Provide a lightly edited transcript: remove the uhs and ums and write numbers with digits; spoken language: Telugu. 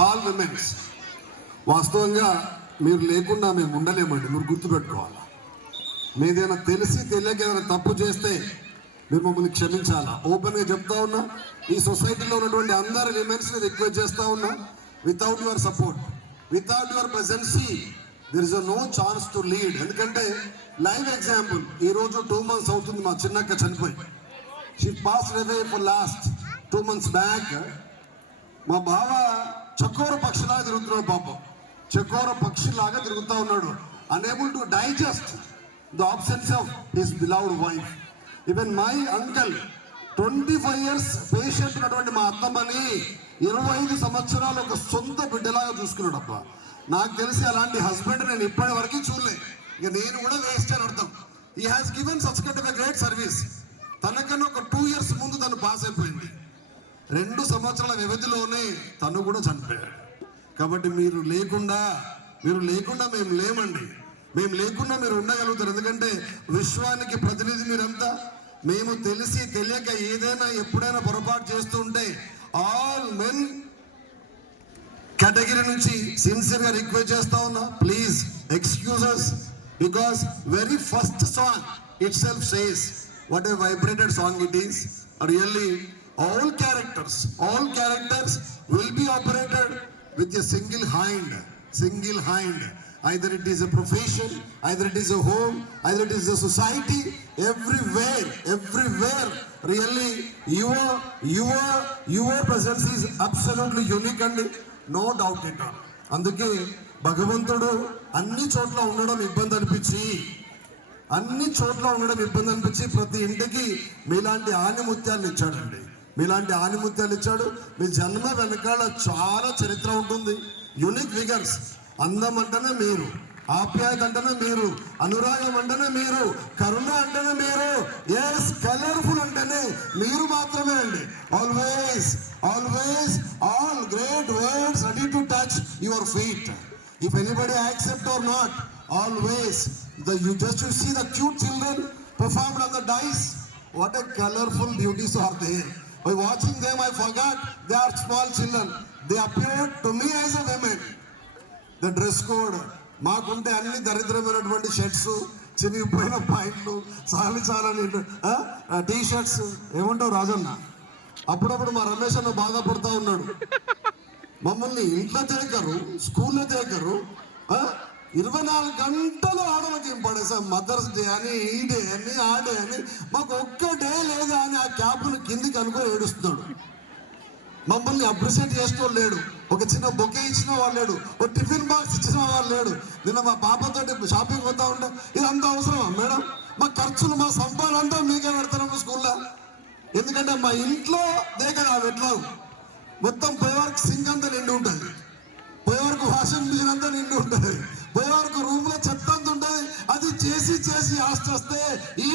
All women's. వాస్తవంగా మీరు లేకుండా మేము ఉండలేమండి, మీరు గుర్తుపెట్టుకోవాలి. మీదేమైనా తెలిసి తెలియక ఏదైనా తప్పు చేస్తే మీరు మమ్మల్ని క్షమించాలా. ఓపెన్గా చెప్తా ఉన్నా, ఈ సొసైటీలో ఉన్నటువంటి అందరి విమెన్స్ని రిక్వెస్ట్ చేస్తూ ఉన్నా, without your support, without your presence there is no chance to lead. ఎందుకంటే లైవ్ ఎగ్జాంపుల్, ఈరోజు 2 months అవుతుంది మా చిన్నక్క చనిపోయి. She passed away for last 2 months back. మా బావ చకోర పక్షిలాగా తిరుగుతున్నాడు పాపం, చకోర పక్షిలాగా తిరుగుతూ ఉన్నాడు, unable to digest the absence of his beloved wife. Even my uncle 25 years patient ఉన్నటువంటి మా అత్తమ్మని 25 సంవత్సరాలు ఒక సొంత బిడ్డలాగా చూసుకున్నాడు. అబ్బా, నాకు తెలిసి అలాంటి హస్బెండ్ నేను ఇప్పటి వరకు చూడలే. ఇక నేను కూడా వేస్ట్ అని అర్థం. He has given such kind of a great service. తనకన్నా ఒక 2 years ముందు తను పాస్ అయిపోయింది. 2 సంవత్సరాల వ్యవధిలోనే తను కూడా చనిపోయాడు. కాబట్టి మీరు లేకుండా మేము లేమండి. మేము లేకుండా మీరు ఉండగలుగుతారు. ఎందుకంటే విశ్వానికి ప్రతినిధి మీరంతా. మేము తెలిసి తెలియక ఏదైనా ఎప్పుడైనా పొరపాటు చేస్తూ ఉంటే ఆల్ మెన్ కేటగిరీ నుంచి సిన్సియర్గా రిక్వెస్ట్ చేస్తా ఉన్నా, please excuse us, because very first song itself says what a vibrated song it is. Really all characters will be operated with a single hand. Either it is a profession, either it is a home, either it is a society, everywhere really your presence is absolutely unique and no doubt at all. అందుకే భగవంతుడు అన్ని చోట్ల ఉండడం ఇబ్బంది అనిపించి ప్రతి ఇంటికి మీలాంటి ఆనిముత్యాలు ఇచ్చాడండి. మీ జన్మ వెనకాల చాలా చరిత్ర ఉంటుంది. Unique figures. అందం అంటేనే మీరు, ఆప్యాయత అంటేనే మీరు, అనురాగం అంటేనే మీరు, కరుణ అంటేనే మీరు, ఎస్ కలర్ఫుల్ అంటేనే మీరు మాత్రమే అండి. Always all great words ready to touch your feet. If anybody accept or not, always you just see the cute children performed on the dice. What a colorful beauties are there. By watching them I forgot they are small children. They appeared to me as a women. The dress code మాకుంటే అన్ని దరిద్రమైనటువంటి షర్ట్స్, చినిగిపోయిన పాయింట్లు, చాలని టీ షర్ట్స్. ఏమంటావు రాజన్న? అప్పుడప్పుడు మా రమేష్ అన్న బాధపడుతూ ఉన్నాడు. మమ్మల్ని ఇంట్లో తేకరు, స్కూల్లో తేకరు, 24 గంటలు ఆడవాళ్ళకి పడేసాం. మదర్స్ డే అని, ఈ డే అని, ఆ డే అని, మాకు ఒక్క డే లేదా అని ఆ క్యాప్ను కిందికి అనుకొని ఏడుస్తున్నాడు. మమ్మల్ని అప్రిషియేట్ చేసిన వాళ్ళు లేడు, ఒక చిన్న బొకే ఇచ్చిన వాళ్ళు లేడు, ఒక టిఫిన్ బాక్స్ ఇచ్చిన వాళ్ళు లేడు. నిన్న మా పాపతో షాపింగ్ పోతా ఉంటే ఇదంతా అవసరమా మేడం? మా ఖర్చులు, మా సంపాదన అంతా మీకే పెడతాము స్కూల్లో. ఎందుకంటే మా ఇంట్లో దేకని ఆ వెట్లో మొత్తం పోయేవారికి సింక్ అంతా నిండి ఉంటుంది, పోయేవారికి వాషింగ్ మిషన్ అంతా నిండి ఉంటుంది, పోయేవారికి రూమ్ లో చెత్త అంత ఉంటుంది. అది చేసి ఆస్తి వస్తే ఈ